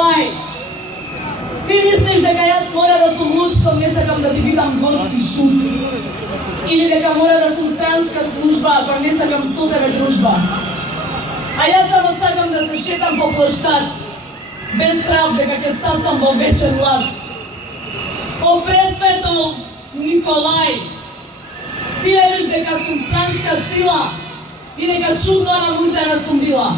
Николај, ти мислиш дека јас мора да сум луд што не сакам да ти бидам дворски шут? Или дека мора да сум странска служба, па не сакам со тебе дружба? А јас само сакам да се шетам по плоштад, без страв дека ќе стасам во вечен лад. О пресветол Николај, ти велиш дека сум странска сила и дека чудно намутена сум била.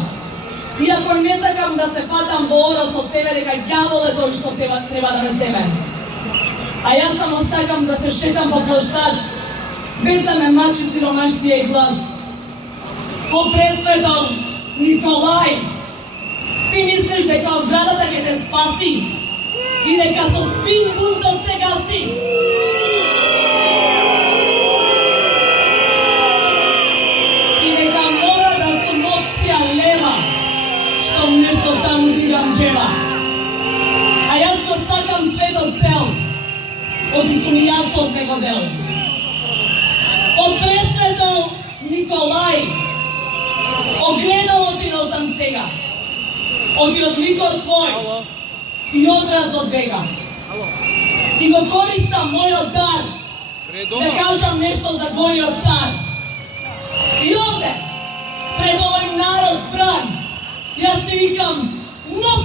Иако не сакам да се фатам во орос од тебе, дека ѓавол е тој што треба да ме земе. А јас само сакам да се шетам по плоштад, без да ме мачи сиромаштија и глад. О пресветол Николај, ти мислиш дека оградата ќе те спаси и дека со спин бунтот се гаси? И дека мора да сум опција лева, што нешто таму дигам джева. А јас го сакам светот цел, оти сум и јас од него дел. О пресветол Николај, огледало ти носам сега, оти од ликот твој и одразот бега. И го користам мојот дар да кажам нешто за гониот цар. И овде, пред овој народ збран, јас ти викам, но